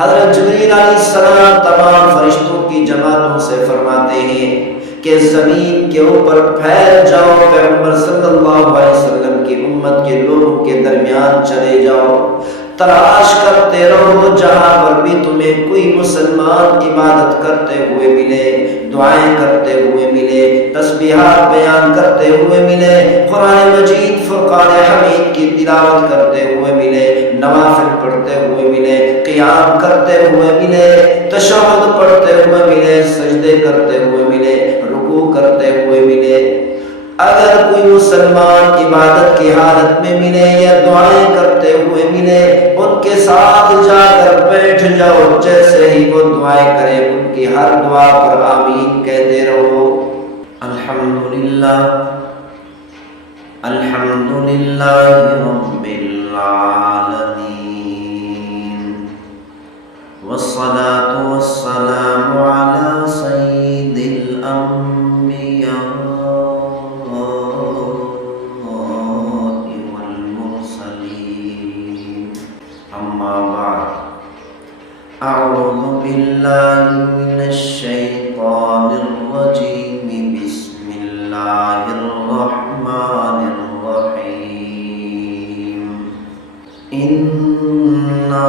حضرت جبریل علیہ السلام تمام فرشتوں کی جماعتوں سے فرماتے ہیں کہ زمین کے اوپر پھیل جاؤ، پیغمبر صلی اللہ علیہ وسلم کی امت کے لوگوں کے درمیان چلے جاؤ، تلاش کرتے رہو جہاں پر بھی تمہیں کوئی مسلمان عبادت کرتے ہوئے ملے، دعائیں کرتے ہوئے ملے، تسبیحات بیان کرتے ہوئے ملے، قرآن مجید فرقان حمید کی تلاوت کرتے ہوئے ملے، نوافل پڑھتے ہوئے ملے، قیام کرتے ہوئے ملے، تشہد پڑھتے ہوئے ملے، سجدے کرتے ہوئے ملے، رکوع کرتے ہوئے ملے۔ اگر کوئی مسلمان عبادت کی حالت میں ملے یا دعائیں کرتے ہوئے ملے، ان کے ساتھ جا کر بیٹھ جاؤ، جیسے ہی وہ دعائیں کرے ان کی ہر دعا پر آمین کہتے رہو۔ الحمدللہ الحمدللہ رب العالمین والصلاة والسلام على سید الانبیاء اعوذ باللہ من الشیطان الرجیم بسم اللہ الرحمن الرحیم انا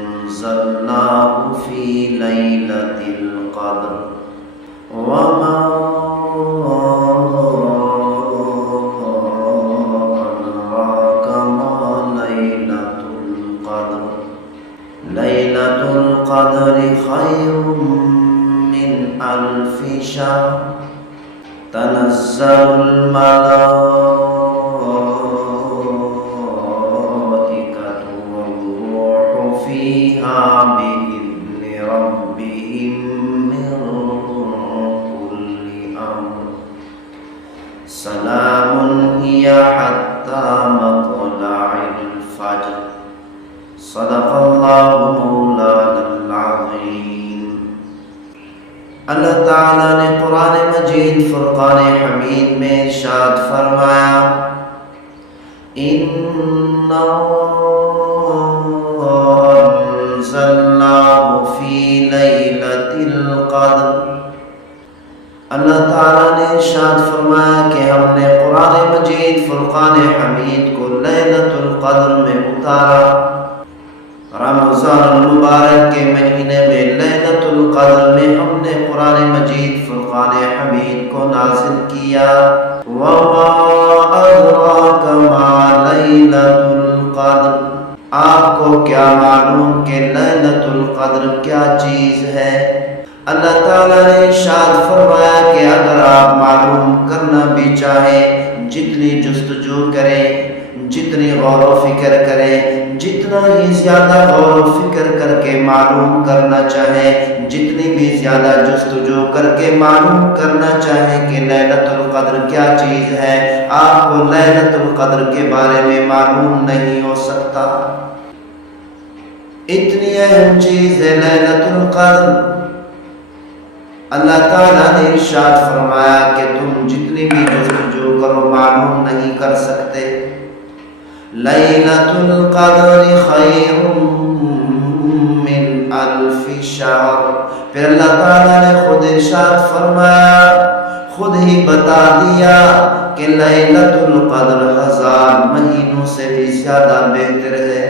انزلناہ فی لیلۃ القدر وما القدر خير من ألف شهر تنزل الملائكة والروح فيها بإذن ربهم من كل أمر سلام هي حتى مطلع الفجر صدق اللہ مولانا العظیم۔ اللہ تعالیٰ نے قرآن مجید فرقان حمید میں ارشاد فرمایا اِنَّا أَنزَلْنَاهُ فِي لَيْلَةِ الْقَدْرِ۔ اللہ تعالیٰ نے ارشاد فرمایا کہ ہم نے قرآن مجید فرقان حمید کو لیلۃ القدر میں اتارا۔ رمضان المبارک کے مہینے میں لیلۃ القدر میں ہم نے قرآن مجید فرقان حمید کو نازل کیا۔ وما ادراک ما لیلۃ القدر، آپ کو کیا معلوم کہ لیلۃ القدر کیا چیز ہے؟ اللہ تعالیٰ نے ارشاد فرمایا کہ اگر آپ معلوم کرنا بھی چاہیں، جتنی جستجو کریں، جتنی غور و فکر کریں، جتنا ہی زیادہ غور و فکر کر کے معلوم کرنا چاہیں، جتنی بھی زیادہ جستجو کر کے معلوم کرنا چاہیں کہ لیلۃ القدر کیا چیز ہے، آپ کو لیلۃ القدر کے بارے میں معلوم نہیں ہو سکتا۔ اتنی اہم چیز ہے لیلۃ القدر۔ اللہ تعالیٰ نے ارشاد فرمایا کہ تم جتنی بھی جستجو کرو معلوم نہیں کر سکتے۔ لیلۃ القدر خیر من الف شہر، پھر اللہ تعالیٰ نے خود ارشاد فرمایا، خود ہی بتا دیا کہ لیلۃ القدر 1000 مہینوں سے بھی زیادہ بہتر ہے۔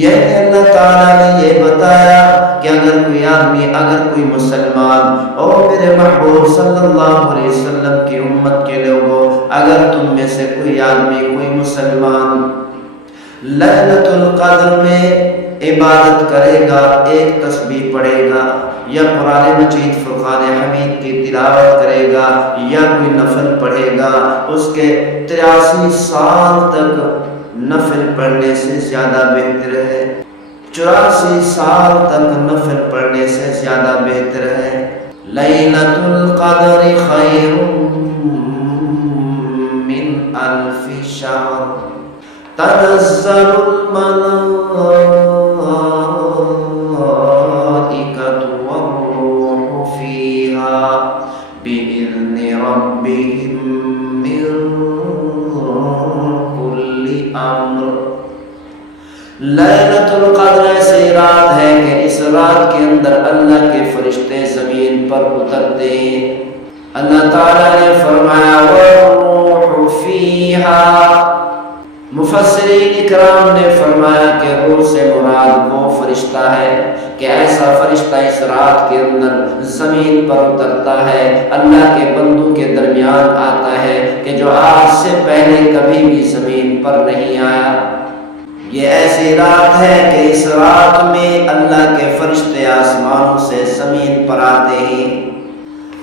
یہ اللہ تعالیٰ نے یہ بتایا کہ اگر کوئی آدمی، اگر کوئی مسلمان، او میرے محبوب صلی اللہ علیہ وسلم کی امت کے لوگوں، اگر تم میں سے کوئی آدمی، کوئی مسلمان لیلۃ القدر میں عبادت کرے گا، ایک تسبیح پڑھے گا یا قرآن مجید فرقان حمید کی تلاوت کرے گا یا کوئی نفل پڑھے گا، اس کے 83 سال تک نفل پڑھنے سے زیادہ بہتر ہے، 84 سال تک نفل پڑھنے سے زیادہ بہتر ہے۔ لیلۃ القدر خیر من الف شہر تنزل الملائکۃ والروح فیہا بإذن ربهم من كل أمر الامر. لیلۃ القدر ایسی رات ہے کہ اس رات کے اندر اللہ کے فرشتے زمین پر اترتے ہیں. اللہ تعالیٰ نے فرمایا والروح فیہا. مفسرین اکرام نے فرمایا کہ روح سے مراد وہ فرشتہ ہے کہ ایسا فرشتہ اس رات کے اندر زمین پر اترتا ہے، اللہ کے بندوں کے درمیان آتا ہے کہ جو آج سے پہلے کبھی بھی زمین پر نہیں آیا. یہ ایسی رات ہے کہ اس رات میں اللہ کے فرشتے آسمانوں سے زمین پر آتے ہیں.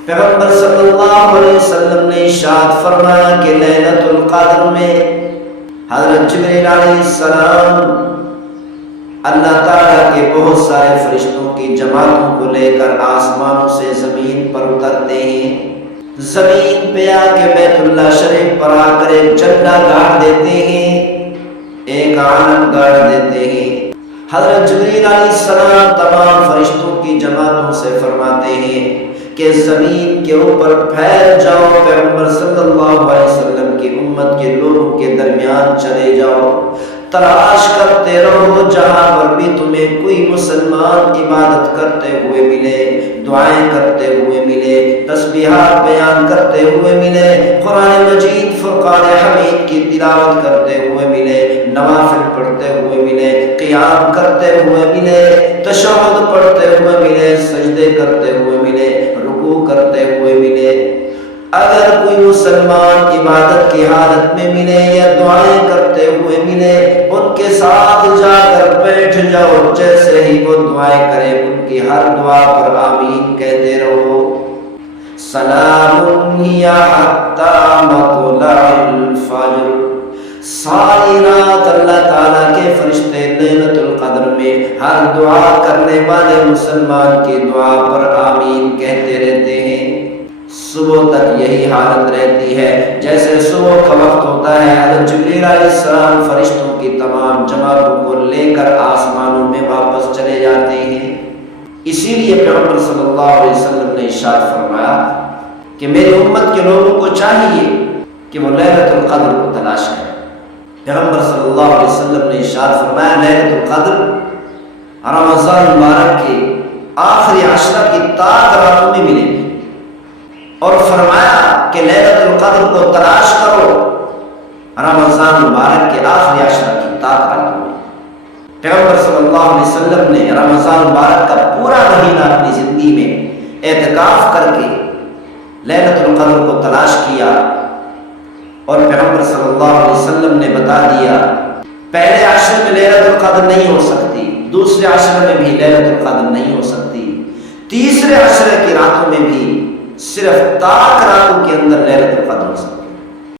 پیغمبر صلی اللہ علیہ وسلم نے ارشاد فرمایا کہ لیلۃ القدر میں حضرت جبریل علیہ السلام اللہ تعالیٰ کے بہت سارے فرشتوں کی جماعتوں کو لے کر آسمانوں سے زمین پر اترتے ہیں. زمین پہ آ کے بیت اللہ شریف پر آ کر ایک جھنڈا گاڑ دیتے ہیں، ایک علم گاڑ دیتے ہیں. حضرت جبریل علیہ السلام تمام فرشتوں کی جماعتوں سے فرماتے ہیں کہ زمین کے اوپر پھیل جاؤ، پیغمبر صلی اللہ علیہ وسلم کی امت کے لوگوں کے درمیان چلے جاؤ، تلاش کرتے رہو جہاں پر بھی تمہیں کوئی مسلمان عبادت کرتے ہوئے ملے، دعائیں کرتے ہوئے ملے، تسبیحات بیان کرتے ہوئے ملے، قرآن مجید فرقان حمید کی تلاوت کرتے ہوئے ملے، نوافل پڑھتے ہوئے ملے، قیام کرتے ہوئے ملے، تشہد پڑھتے ہوئے ملے، سجدے کرتے ہوئے ملے، رکوع کرتے ہوئے ملے. اگر کوئی مسلمان عبادت کی حالت میں ملے یا دعائیں کرتے ہوئے ملے، ان کے ساتھ جا کر بیٹھ جاؤ. جیسے ہی وہ دعائیں کرے ان کی ہر دعا پر آمین کہتے رہو. سلام ہی حتی مطلع الفجر. ساری رات اللہ تعالیٰ کے فرشتے لیلۃ القدر میں ہر دعا کرنے والے مسلمان کی دعا پر آمین کہتے رہتے ہیں. صبح تک یہی حالت رہتی ہے. جیسے صبح کا وقت ہوتا ہے، حضرت جبریل علیہ السلام فرشتوں کی تمام جماعتوں کو لے کر آسمانوں میں واپس چلے جاتے ہیں. اسی لیے پیغمبر صلی اللہ علیہ وسلم نے ارشاد فرمایا کہ میری امت کے لوگوں کو چاہیے کہ وہ لیلۃ القدر کو تلاش کریں. پیغمبر صلی اللہ علیہ وسلم نے ارشاد فرمایا لیلۃ القدر رمضان مبارک کے آخری عشرہ کی تاک راتوں میں ملے گی، اور فرمایا کہ لیلۃ القدر کو تلاش کرو رمضان مبارک کے آخری عشرہ کی تاک راتوں میں. پیغمبر صلی اللہ علیہ وسلم نے رمضان مبارک کا پورا مہینہ اپنی زندگی میں اعتکاف کر کے لیلۃ القدر کو تلاش کیا، اور پیغمبر صلی اللہ علیہ وسلم نے بتا دیا پہلے عشرے میں لیلۃ القدر نہیں ہو سکتی، دوسرے عشرے میں بھی لیلۃ القدر نہیں ہو سکتی، تیسرے عشرے کی راتوں میں بھی صرف تاک راتوں کے اندر لیلۃ القدر ہو سکتی.